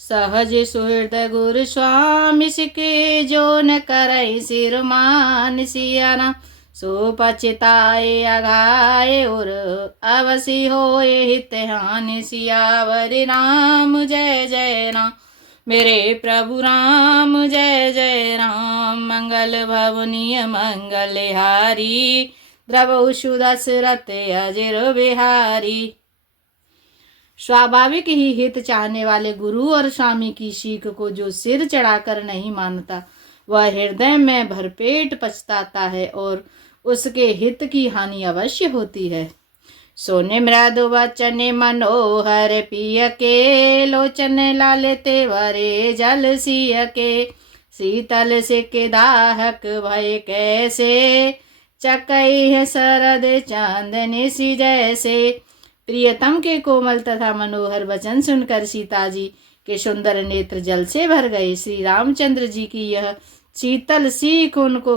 सहज सुहृदय गुरु स्वामी सिके जो न करई सिर मान सिया राम। सो पछताए अघाए और अवसी होए हित हानि। सियावर राम जय जय राम मेरे प्रभु राम जय जय राम। मंगल भवनीय मंगल हारी द्रवहु सुदशरथ अजिर बिहारी। स्वाभाविक ही हित चाहने वाले गुरु और स्वामी की सीख को जो सिर चढ़ाकर नहीं मानता वह हृदय में भरपेट पछताता है और उसके हित की हानि अवश्य होती है। सोने मृदु वचन मनोहर पिय के लोचन लाल तेवरे जल सिय के। शीतल सिक दाहक भय कैसे चकई है शरद चांदनी सी जैसे। प्रियतम के कोमल तथा मनोहर वचन सुनकर सीता जी के सुंदर नेत्र जल से भर गए। श्री रामचंद्र जी की यह शीतल सीख उनको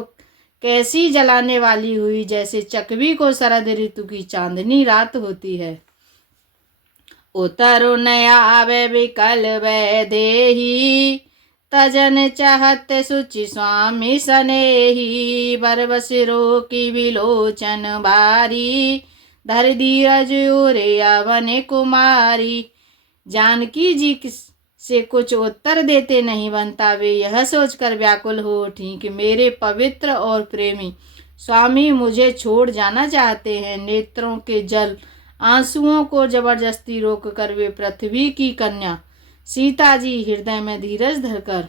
कैसी जलाने वाली हुई जैसे चकवी को शरद ऋतु की चांदनी रात होती है। उतरु न आवे विकल वै देही तजन चाहत सुचि स्वामी सनेही। बरबस रोकी विलोचन बारी धर धीरज उरे अवन कुमारी। जानकी जी से कुछ उत्तर देते नहीं बनता। वे यह सोचकर व्याकुल हो उठी कि मेरे पवित्र और प्रेमी स्वामी मुझे छोड़ जाना चाहते हैं। नेत्रों के जल आंसुओं को जबरदस्ती रोककर वे पृथ्वी की कन्या सीता जी हृदय में धीरज धरकर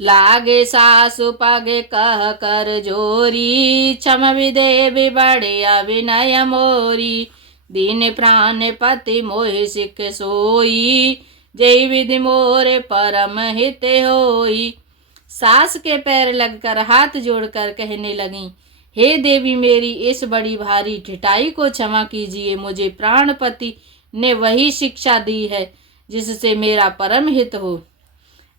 लागे सासु पगे कह कर जोरी। क्षम विदेवी बड़े अविनय मोरी। दीन प्राण पति मोहि सिख सोई जय विधि मोरे परम हित होई। सास के पैर लगकर हाथ जोड़कर कहने लगी, हे देवी मेरी इस बड़ी भारी ठिठाई को क्षमा कीजिए। मुझे प्राणपति ने वही शिक्षा दी है जिससे मेरा परम हित हो।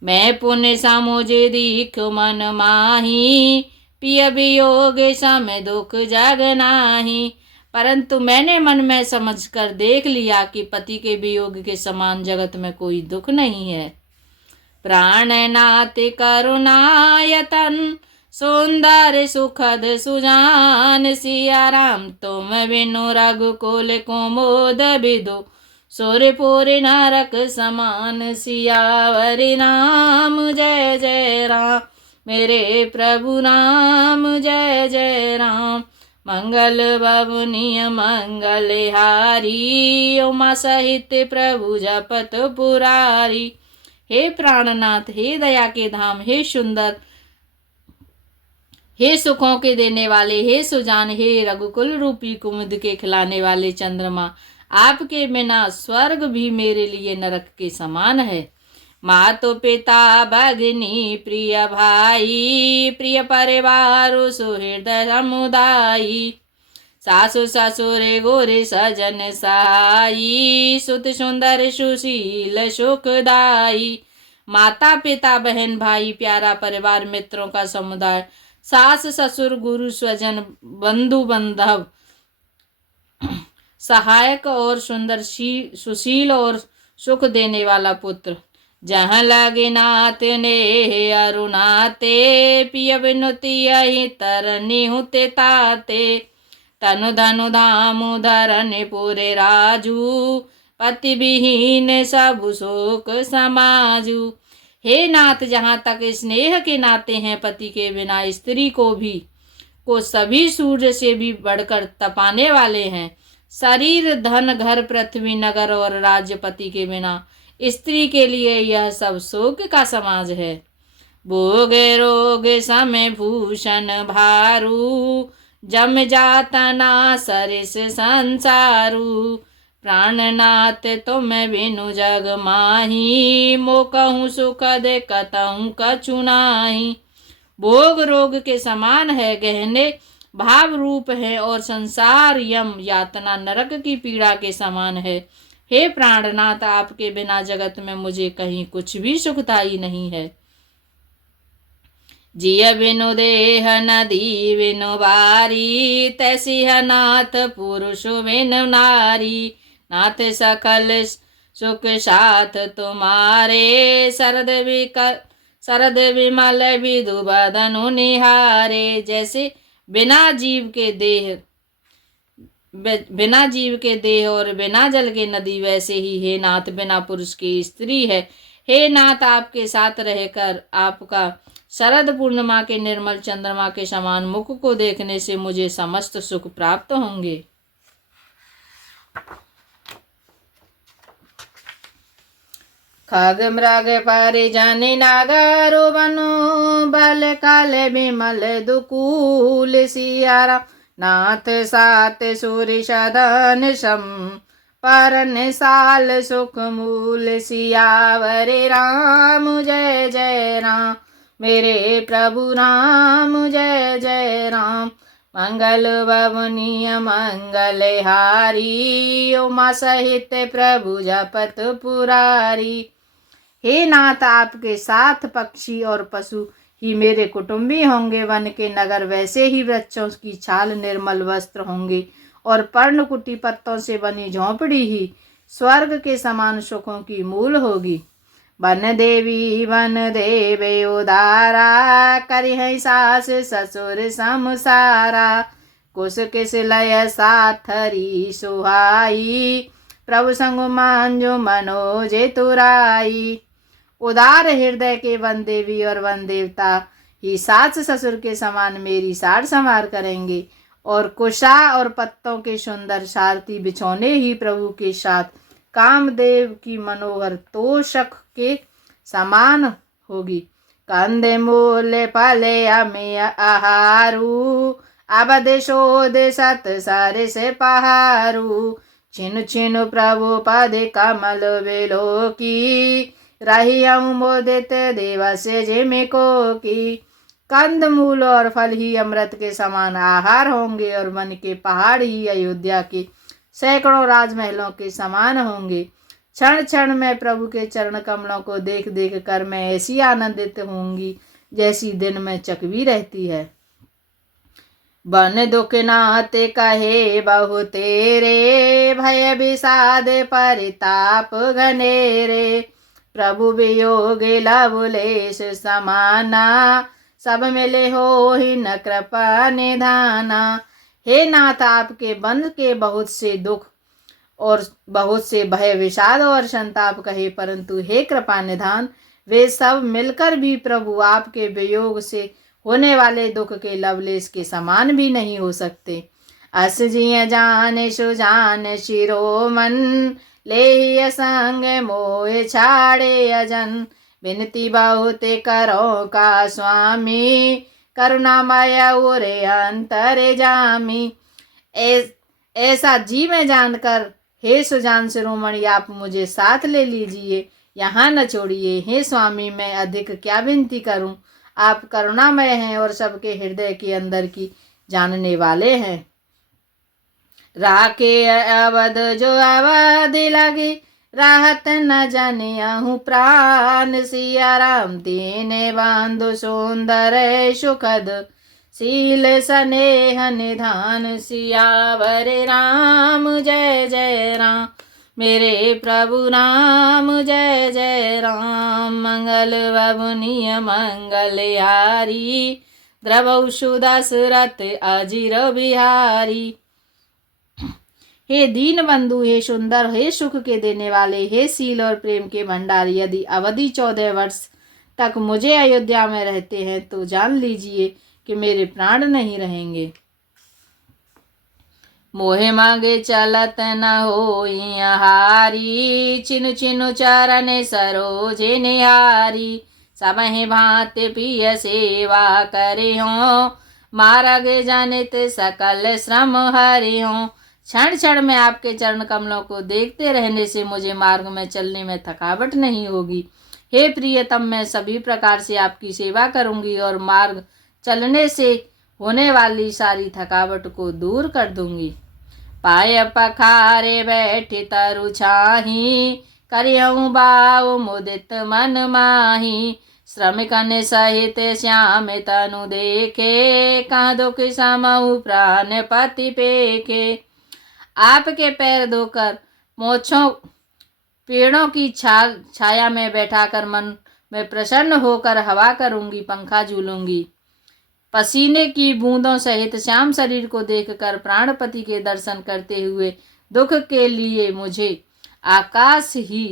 मैं पुण्य सामोजे दीख मन माही पिय वियोग सम दुख जग नाही। परंतु मैंने मन में समझकर देख लिया कि पति के वियोग के समान जगत में कोई दुख नहीं है। प्राणनाथ करुणायतन सुंदर सुखद सुजान। सिया राम तुम बिनु रघुकुल कुमुद बिदु सुरपुर नरक समान। सियावर राम जय जय राम मेरे प्रभु राम जय जय राम। मंगल भवनीय मंगल हारी उमा सहित प्रभु जपत पुरारी। हे प्राणनाथ, हे दया के धाम, हे सुंदर, हे सुखों के देने वाले, हे सुजान, हे रघुकुल रूपी कुमुद के खिलाने वाले चंद्रमा, आपके बिना स्वर्ग भी मेरे लिए नरक के समान है। मातो पिता भगिनी प्रिय भाई प्रिय परिवार सुहृदय समुदायी। सासु ससुर गोरे सजन सहाई सुत सुंदर सुशील सुखदाई। माता पिता बहन भाई प्यारा परिवार मित्रों का समुदाय, सास ससुर गुरु स्वजन बंधु बांधव, सहायक और सुंदर सुशील और सुख देने वाला पुत्र। जहाँ लगे नाथ ने अरुणाते पिय बिनुति तरनी हुते ताते। तनु धनु धामु धरन पूरे राजू पति विहीन सब शोक समाजू। हे नाथ, जहाँ तक स्नेह के नाते हैं पति के बिना स्त्री को सभी सूर्य से भी बढ़कर तपाने वाले हैं। शरीर धन घर पृथ्वी नगर और राज्य पति के बिना स्त्री के लिए यह सब शोक का समाज है। भोग रोग समय भूषण भारू जम जाता ना सरिस संसारू। प्राणनाथ तुम बिनु जग माही मो कहूँ सुख दे कतहूँ कछु नाही। भोग रोग के समान है, गहने भाव रूप है और संसार यम यातना नरक की पीड़ा के समान है। हे प्राणनाथ, आपके बिना जगत में मुझे कहीं कुछ भी सुखदाई नहीं है। जिय बिनु देह नदी बिनु बारी तैसी है नाथ पुरुष बिनु नारी। नाथ सकल सुख साथ तुम्हारे। शरद विमल विधु बदनु निहारे। जैसे बिना जीव के देह और बिना जल के नदी, वैसे ही हे नाथ बिना पुरुष की स्त्री है। हे नाथ, आपके साथ रहकर आपका शरद पूर्णिमा के निर्मल चंद्रमा के समान मुख को देखने से मुझे समस्त सुख प्राप्त होंगे। खग मृग परिजन नागरो बनो, बल काल विमल दुकूल सियारा। नाथ सात सूर्य सदन सम, परन साल सुख मूल सियावर राम। जय जय राम मेरे प्रभु राम, जय जय राम। मंगल भवनीय मंगल हारी, उमा सहित प्रभु जपत पुरारी। हे नाथ, आपके साथ पक्षी और पशु ही मेरे कुटुंबी होंगे। वन के नगर वैसे ही वृक्षों की छाल निर्मल वस्त्र होंगे, और पर्णकुटी पत्तों से बनी झोंपड़ी ही स्वर्ग के समान सुखों की मूल होगी। वन देवी वन देवे उदारा, करिहै सास ससुर समसारा। कुश किस लय साथरी सुहाई, प्रभु संग मांजो मनोजे तुराई। उदार हृदय के वन देवी और वन देवता ही सास ससुर के समान मेरी सार संवार करेंगे, और कुशा और पत्तों के सुंदर सारथी बिछौने ही प्रभु के साथ कामदेव की मनोहर तोषक के समान होगी। कंदे मूल फले अमे आहारू, अबद शोध सत सारे से पहारू। छिनु छिनु प्रभु पद कमल बेलो की, रही मोदित देवा से जिमे को की। कंद मूल और फल ही अमृत के समान आहार होंगे, और वन के पहाड़ ही अयोध्या के सैकड़ों राजमहलों के समान होंगे। क्षण क्षण में प्रभु के चरण कमलों को देख देख कर मैं ऐसी आनंदित होंगी जैसी दिन में चकवी रहती है। बन दुख नाते कहे बहु तेरे, भय विषाद परिताप घनेरे। प्रभु वियोग लवलेश समाना, सब मिले हो ही न कृपा निधाना। हे नाथ, आपके बंध के बहुत से दुख और बहुत से भय विषाद और संताप कहे, परंतु हे कृपा निधान, वे सब मिलकर भी प्रभु आपके वियोग से होने वाले दुख के लवलेश के समान भी नहीं हो सकते। अस जिय जान सुजान शिरोमन, ले संग मोह छाड़े अजन। विनती बहुत करो का स्वामी, करुणामय उरे अंतर जामी। ऐसा जी में जानकर हे सुजान शिरोमणि, आप मुझे साथ ले लीजिए, यहाँ न छोड़िए। हे स्वामी, मैं अधिक क्या विनती करूं, आप करुणामय हैं और सबके हृदय के अंदर की जानने वाले हैं। राके अवध जो अवध लगी, राहत न जानियाहूँ प्राण। सिया राम दीने बांधो सुंदर सुखद, शील स्नेह निधान। सियावर राम जय जय राम मेरे प्रभु राम, जय जय राम। मंगल भवनीय मंगल हारी, द्रवौ सुदशरथ अजिर बिहारी। हे दीन बंधु, हे सुंदर, हे सुख के देने वाले, हे शील और प्रेम के भंडारी, यदि अवधि 14 वर्ष तक मुझे अयोध्या में रहते हैं तो जान लीजिए कि मेरे प्राण नहीं रहेंगे। मोहे मांगे चलत न होई हारी, छिनु छिनु चरण सरोजे निहारी। सबहि भांति प्रिय सेवा करे हो, मार्ग जनित सकल श्रम हरि हो। क्षण क्षण में आपके चरण कमलों को देखते रहने से मुझे मार्ग में चलने में थकावट नहीं होगी। हे प्रियतम, मैं सभी प्रकार से आपकी सेवा करूंगी और मार्ग चलने से होने वाली सारी थकावट को दूर कर दूंगी। पाय पखारे बैठी तरु छाही, करियऊँ बाऊ मुदित मन माही। श्रमिकन सहित श्याम तनु देखे, कहाँ दुख समऊ प्राण पति पेखे। आपके पैर धोकर पेड़ों की छाया में बैठाकर मन में प्रसन्न होकर हवा करूंगी, पंखा झूलूंगी। पसीने की बूंदों सहित श्याम शरीर को देखकर प्राणपति के दर्शन करते हुए दुख के लिए मुझे अवकाश ही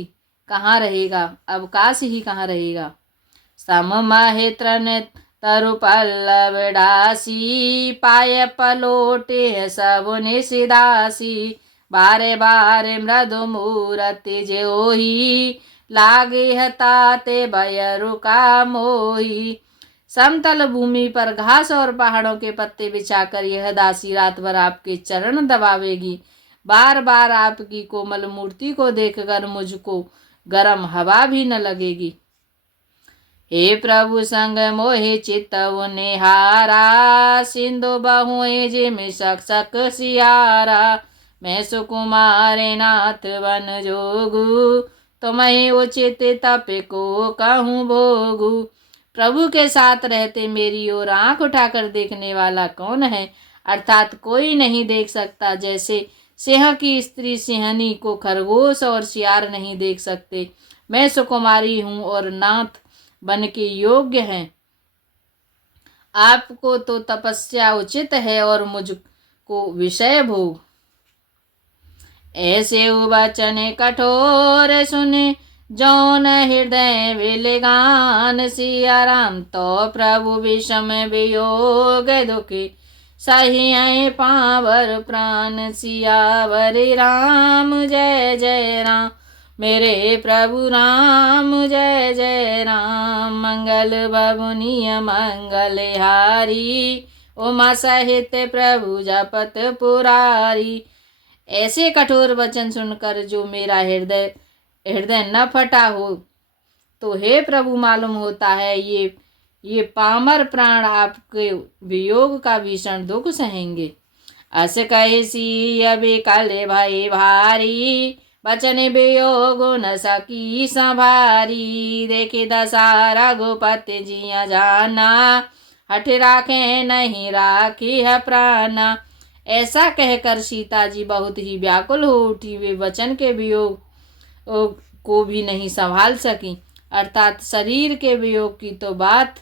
कहाँ रहेगा। सममहित्र ने तरु पल्लव डासी, पाय पलोटे सब निशिदासी। बारे बारे मृदु मूरति ज्योहि, लागे हताते बयरु का मोही। समतल भूमि पर घास और पहाड़ों के पत्ते बिछाकर यह दासी रात भर आपके चरण दबावेगी। बार बार आपकी कोमल मूर्ति को देखकर मुझको गर्म हवा भी न लगेगी। हे प्रभु संग मोहे चित्तव निहारा, सिंधु बहुए जिम सक सियारा। मैं सुकुमारे नाथ वन जोगु, तुम्हें उचित तप को कहूँ भोगु। प्रभु के साथ रहते मेरी ओर आंख उठाकर देखने वाला कौन है? अर्थात कोई नहीं देख सकता, जैसे सिंह की स्त्री सिंहनी को खरगोश और सियार नहीं देख सकते। मैं सुकुमारी हूँ और नाथ बन के योग्य हैं। आपको तो तपस्या उचित है और मुझको विषय भोग। ऐसे वचन कठोर सुने, जौन हृदय विलगान। सिया राम तो प्रभु विषम वियोग दुखी, सही पावर प्राण। सियावर राम जय जय राम, मेरे प्रभु राम जय जय राम। मंगल बबुनिय मंगल हारी, उमा सहित प्रभु जपत पुरारी। ऐसे कठोर वचन सुनकर जो मेरा हृदय न फटा हो, तो हे प्रभु मालूम होता है ये पामर प्राण आपके वियोग का भीषण दुख सहेंगे। अस कैसी अभी कले भाई भारी, बचन वियोग न सकी संभारी। देखे दशा रघुपति जिया जाना, हठ राखे नहीं राखी है प्राणा। ऐसा कहकर सीता जी बहुत ही व्याकुल हो उठी। वे वचन के वियोग को भी नहीं संभाल सकी। अर्थात शरीर के वियोग की तो बात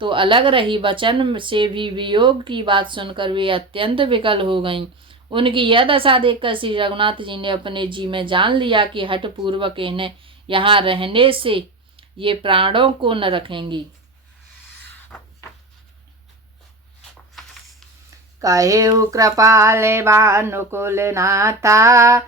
तो अलग रही, वचन से भी वियोग की बात सुनकर वे अत्यंत विकल हो गईं। उनकी यह दशा देखकर श्री रघुनाथ जी ने अपने जी में जान लिया कि हठ पूर्वक इन्हें यहाँ रहने से ये प्राणों को न रखेंगी। कहे कृपाले भानुकुल नाथा,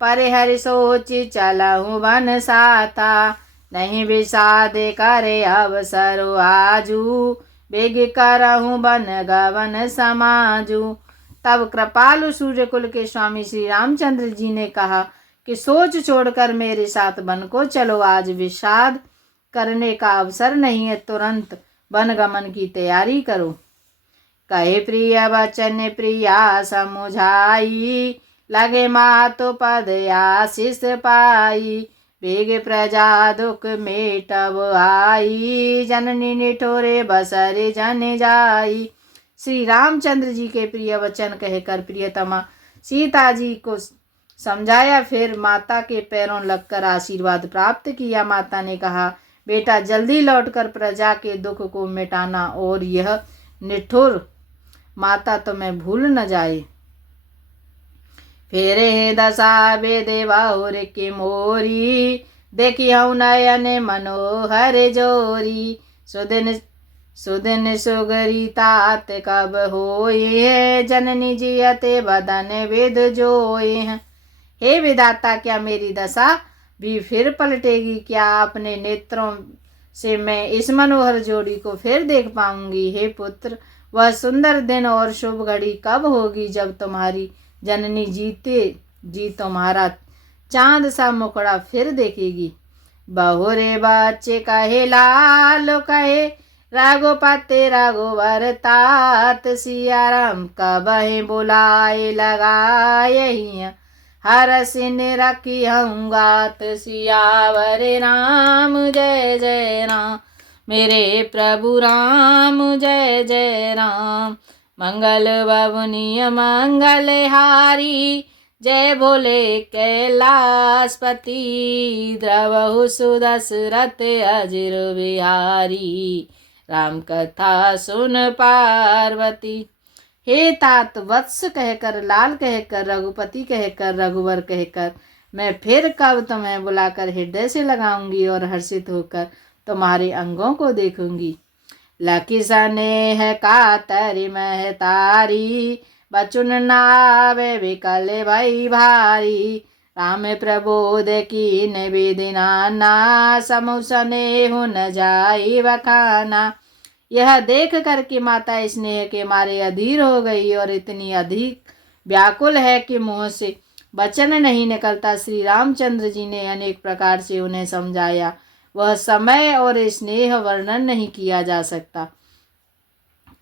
परिहरि सोचि चलहु बन साथा। नहीं विषाद करे अवसर आजू, बेग करहु बन गवन समाजू। तब कृपालु सूर्यकुल के स्वामी श्री रामचंद्र जी ने कहा कि सोच छोड़कर मेरे साथ वन को चलो। आज विषाद करने का अवसर नहीं है, तुरंत वन गमन की तैयारी करो। कहे प्रिय वचन प्रिया समुझाई, लगे मातु पद आशीष पाई। बेग प्रजा दुख मेटब आई, जननी निठोरे बसरे जन जाई। श्री रामचंद्र जी के प्रिय वचन कहकर प्रियतमा सीता जी को समझाया, फिर माता के पैरों लगकर आशीर्वाद प्राप्त किया। माता ने कहा, बेटा जल्दी लौटकर प्रजा के दुख को मिटाना और यह निठुर माता तुम्हें भूल न जाए। फेरे दशा बेदे बाहुर की मोरी, देखी हूँ नयन मनोहर जोरी। सुदिन सुगरी तात कब होए है, जननी जियते बदन विद जोए हैं। हे विधाता, क्या मेरी दशा भी फिर पलटेगी? क्या अपने नेत्रों से मैं इस मनोहर जोड़ी को फिर देख पाऊंगी? हे पुत्र, वह सुंदर दिन और शुभ घड़ी कब होगी जब तुम्हारी जननी जीते जी तुम्हारा चांद सा मुखड़ा फिर देखेगी। बहुरे बच्चे कहे लाल, कहे रघुपति रघुवर तात। सिया राम कबहि बुलाए लगाए, हर सिन रखी हूँ गात। सियावर राम जय जय राम, मेरे प्रभु राम जय जय राम। मंगल बबुनिय मंगल हारी, जय भोले कैलाशपति, द्रवहु सुदशरथ अजिर बिहारी, राम कथा सुन पार्वती। हे तात वत्स कहकर, लाल कहकर, रघुपति कहकर, रघुवर कहकर मैं फिर कब तुम्हें बुलाकर हृदय से लगाऊंगी और हर्षित होकर तुम्हारे अंगों को देखूंगी। लखी स्नेह कातरि महतारी, बचुन नावे विकल भई भारी, राम प्रबोध कीन विधि नाना, समूह स्नेहु न जाई बखाना। यह देख कर के माता स्नेह के मारे अधीर हो गई और इतनी अधिक व्याकुल है कि मुंह से वचन नहीं निकलता। श्री रामचंद्र जी ने अनेक प्रकार से उन्हें समझाया, वह समय और स्नेह वर्णन नहीं किया जा सकता।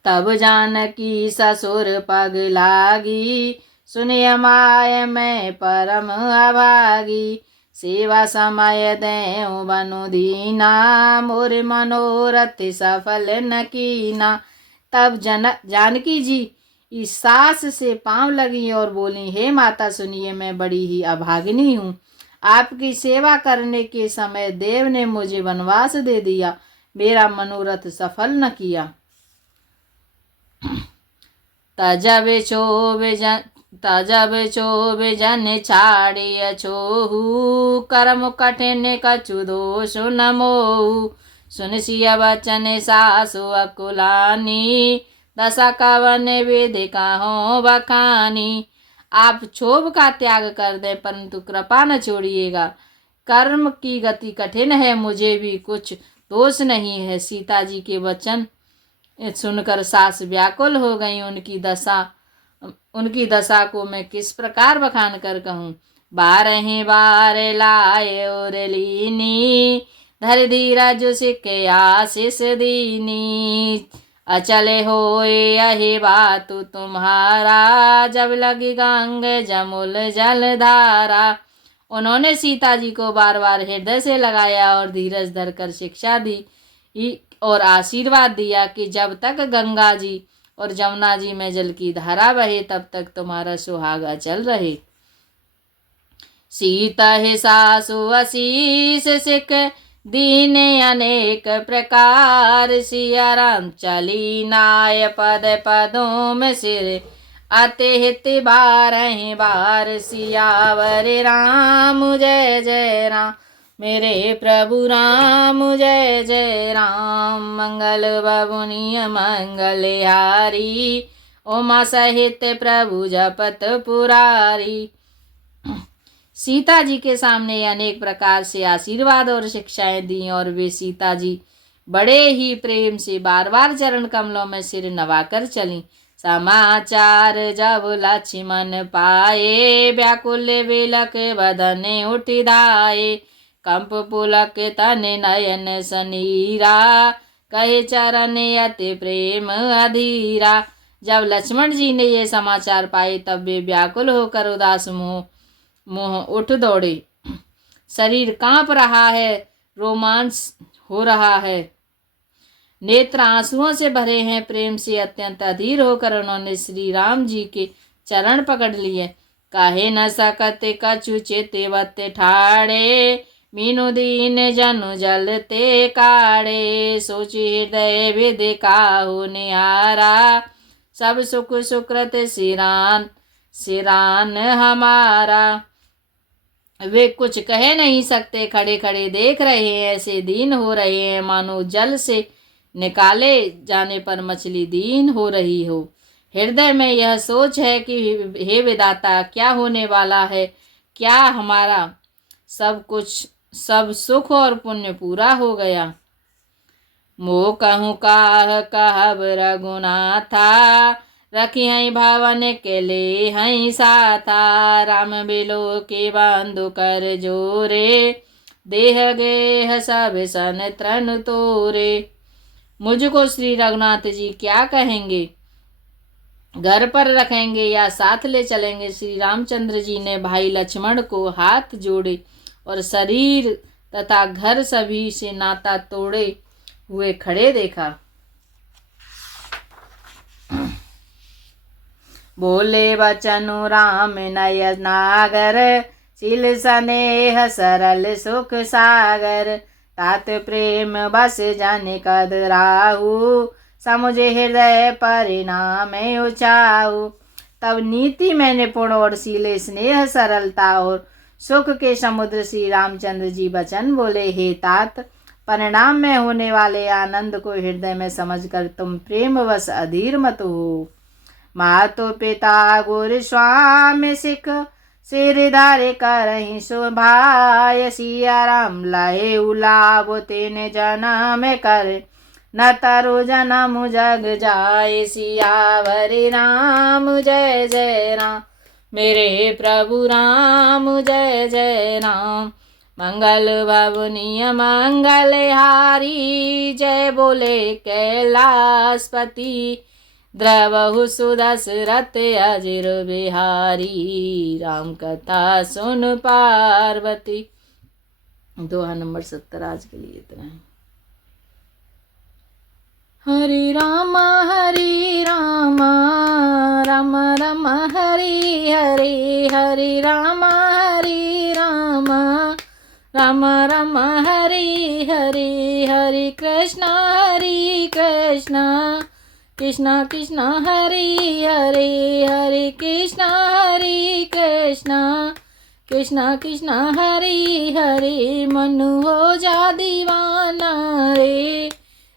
तब जानकी ससुर पग लागी, सुनिय माय मैं परम अभागी, सेवा समय देऊ बनु दीना, मोर मनोरथ सफल न कीना। तब जानकी जी इस सास से पांव लगी और बोली, हे माता सुनिए, मैं बड़ी ही अभागिनी हूँ। आपकी सेवा करने के समय देव ने मुझे वनवास दे दिया, मेरा मनोरथ सफल न किया। तजब चोब जन छाड़िय छोहू, कर्म कठिन कछु दोष न मोहू, सुन सिय वचन सासु अकुलानी, दशा कवन विधि काहू बखानी। आप क्षोभ का त्याग कर दें परंतु कृपा न छोड़िएगा। कर्म की गति कठिन है, मुझे भी कुछ दोष नहीं है। सीता जी के वचन सुनकर सास व्याकुल हो गई। उनकी दशा को मैं किस प्रकार बखान कर कहूँ। बारह बार लाए और लीनी, धर धीरज सिके आशीष दीनी, अचले होए यही बात तुम्हारा, जब लगी गंग जमुल जलधारा। उन्होंने सीता जी को बार बार हृदय से लगाया और धीरज धरकर शिक्षा दी और आशीर्वाद दिया कि जब तक गंगा जी और जमुना जी में जल की धारा बहे तब तक तुम्हारा सुहाग अचल रहे। सीता है सासु आशीष सिख दीन अनेक प्रकार, सिया राम चली नाय पद पदों में सिर, अति हित बारह बार सियावर राम जय जय राम, मेरे प्रभु राम जय जय राम। मंगल बबुनिय मंगलहारी, उमा सहित प्रभु जपत पुरारी। सीता जी के सामने अनेक प्रकार से आशीर्वाद और शिक्षाएं दी और वे सीता जी बड़े ही प्रेम से बार बार चरण कमलों में सिर नवाकर चली। समाचार जब लक्ष्मण पाए, व्याकुल विलक बदन उठ धाये, कंप पुलक तन नयन सनीरा, कहे चरण अति प्रेम अधीरा। जब लक्ष्मण जी ने ये समाचार पाए तब वे व्याकुल होकर उदास मुँह उठ दौड़े। शरीर कांप रहा है, रोमांच हो रहा है, नेत्र आंसुओं से भरे हैं। प्रेम से अत्यंत अधीर होकर उन्होंने श्री राम जी के चरण पकड़ लिए। काहे न सकत कछु चितवत ठाड़े, मीनु दीन जनु जलते काड़े, सोची हृदय विधि काहू निहारा, सब सुख सुकृत सिरान हमारा। वे कुछ कह नहीं सकते, खड़े खड़े देख रहे हैं, ऐसे दीन हो रहे हैं मानो जल से निकाले जाने पर मछली दीन हो रही हो। हृदय में यह सोच है कि हे विधाता, क्या होने वाला है, क्या हमारा सब सुख और पुण्य पूरा हो गया। मोह कहूँ काह कहब रघुनाथा, रखी हई भावन के ले हई साथा, राम बिलो के बांधु कर जोरे, देह गेह सब सन त्रन तोरे। मुझको श्री रघुनाथ जी क्या कहेंगे, घर पर रखेंगे या साथ ले चलेंगे। श्री रामचंद्र जी ने भाई लक्ष्मण को हाथ जोड़े और शरीर तथा घर सभी से नाता तोड़े हुए खड़े देखा। बोले बचनु राम नय नागर, शील स्नेह सरल सुख सागर। तात प्रेम बस जन कद राहु, समुझे हृदय परिणाम उचाऊ। तब नीति में निपुण और शीले स्नेह सरलता और सुख के समुद्र श्री रामचंद्र जी बचन बोले, हे तात, परिणाम में होने वाले आनंद को हृदय में समझकर तुम प्रेमवश अधीर मत हो। मातो पिता गुरु स्वामी सिख, सिर धारे करहि सुभाय। सिया राम लाए उलाबो तेने जनम कर, न तारो जनम जग जाए। सियावर राम जय जय राम, मेरे प्रभु राम जय जय राम। मंगल भवनीय मंगल हारी, जय बोले कैलाशपति। द्रवहु सुदशरथ अजिर बिहारी, राम कथा सुन पार्वती। दोहा नंबर 70 आज के लिए इतना है। हरे राम राम राम हरे हरे, हरे राम राम राम हरे हरे, हरे कृष्णा कृष्णा कृष्णा हरे हरे, हरे कृष्णा कृष्णा कृष्णा हरे हरे। मन हो जा दीवाना रे,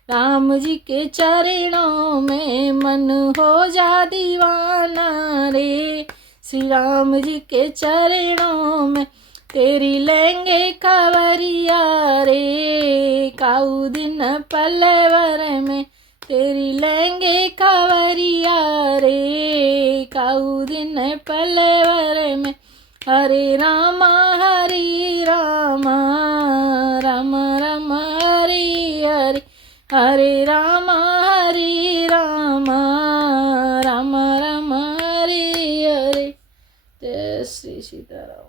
राम जी के चरणों में मन हो जा दीवाना रे। श्री राम जी के चरणों में तेरी लेंगे खबरिया रे। काऊ दिन पल्लेवर में तेरी लेंगे खबरिया रे। काऊ दिन पल्लेवर में। हरे राम राम राम हरे हरे, हरे राम राम राम हरे हरे। जय श्री सीताराम।